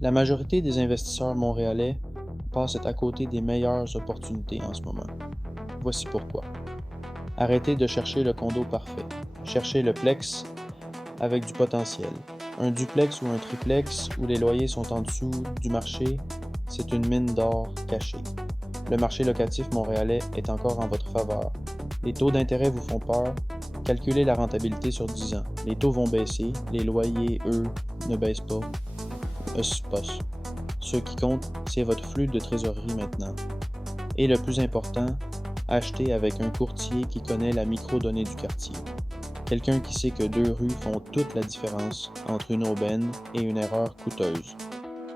La majorité des investisseurs montréalais passent à côté des meilleures opportunités en ce moment. Voici pourquoi. Arrêtez de chercher le condo parfait. Cherchez le plex avec du potentiel. Un duplex ou un triplex où les loyers sont en dessous du marché, c'est une mine d'or cachée. Le marché locatif montréalais est encore en votre faveur. Les taux d'intérêt vous font peur? Calculez la rentabilité sur 10 ans. Les taux vont baisser, les loyers, eux, ne baissent pas. Pas. Ce qui compte, c'est votre flux de trésorerie maintenant. Et le plus important, achetez avec un courtier qui connaît la micro-donnée du quartier. Quelqu'un qui sait que 2 rues font toute la différence entre une aubaine et une erreur coûteuse.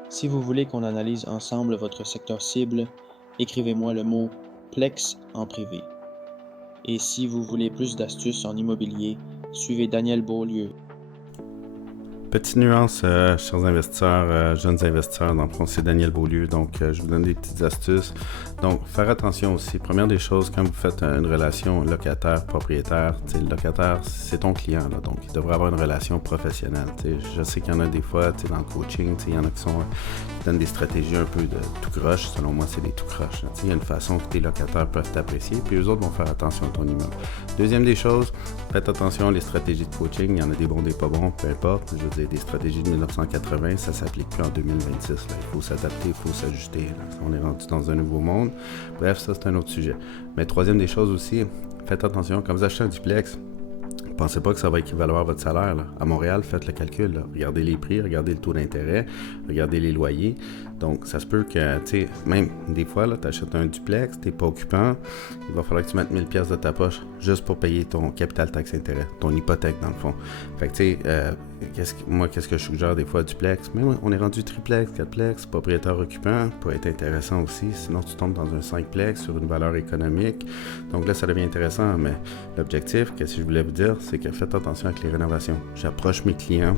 Si vous voulez qu'on analyse ensemble votre secteur cible, écrivez-moi le mot Plex en privé. Et si vous voulez plus d'astuces en immobilier, suivez Daniel Beaulieu. Petite nuance, chers investisseurs, jeunes investisseurs, dans le fond, c'est Daniel Beaulieu, donc je vous donne des petites astuces. Donc, faire attention aussi. Première des choses, quand vous faites une relation locataire-propriétaire, le locataire, c'est ton client, là, donc il devrait avoir une relation professionnelle. Je sais qu'il y en a des fois, dans le coaching, il y en a qui donnent des stratégies un peu de tout croche. Selon moi, c'est des tout croches. Il y a une façon que tes locataires peuvent t'apprécier, puis eux autres vont faire attention à ton immeuble. Deuxième des choses, faites attention, les stratégies de coaching, il y en a des bons, des pas bons, peu importe. Je veux dire, des stratégies de 1980, ça s'applique plus en 2026. Là. Il faut s'adapter, il faut s'ajuster. Là. On est rendu dans un nouveau monde. Bref, ça, c'est un autre sujet. Mais troisième des choses aussi, faites attention, quand vous achetez un duplex, pensez pas que ça va équivaloir à votre salaire. Là. À Montréal, faites le calcul. Là. Regardez les prix, regardez le taux d'intérêt, regardez les loyers. Donc, ça se peut que, tu sais, même des fois, tu achètes un duplex, tu n'es pas occupant, il va falloir que tu mettes 1000 pièces de ta poche juste pour payer ton capital taxe intérêt, ton hypothèque dans le fond. Fait que, tu sais, qu'est-ce que je suggère des fois, duplex? Mais on est rendu triplex, quatreplex, propriétaire occupant, peut être intéressant aussi. Sinon, tu tombes dans un 5plex sur une valeur économique. Donc là, ça devient intéressant, mais l'objectif, qu'est-ce que je voulais vous dire, c'est que faites attention avec les rénovations. J'approche mes clients.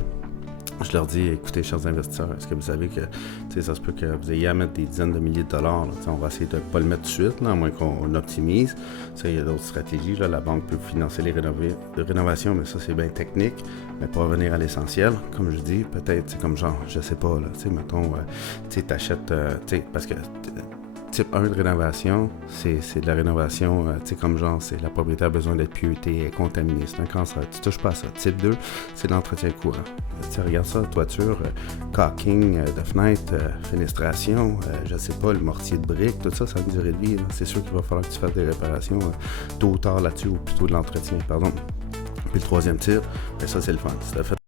Je leur dis, écoutez, chers investisseurs, est-ce que vous savez que ça se peut que vous ayez à mettre des dizaines de milliers de dollars? Là, on va essayer de ne pas le mettre tout de suite, là, à moins qu'on optimise. Ça, il y a d'autres stratégies. Là, la banque peut financer les rénovations, mais ça, c'est bien technique. Mais pour revenir à l'essentiel, comme je dis, peut-être, c'est comme genre, je sais pas, là, mettons, tu achètes, parce que type 1 de rénovation, c'est de la rénovation, comme genre, c'est la propriétaire a besoin d'être pieuté, contaminée, c'est un cancer, tu touches pas à ça. Type 2, c'est de l'entretien courant. Regarde ça, toiture, caulking de fenêtre, fenestration, je sais pas, le mortier de briques, tout ça, ça a une durée de vie. Là. C'est sûr qu'il va falloir que tu fasses des réparations tôt ou tard là-dessus, ou plutôt de l'entretien, pardon. Puis le troisième type, ben ça c'est le fun. Si tu as fait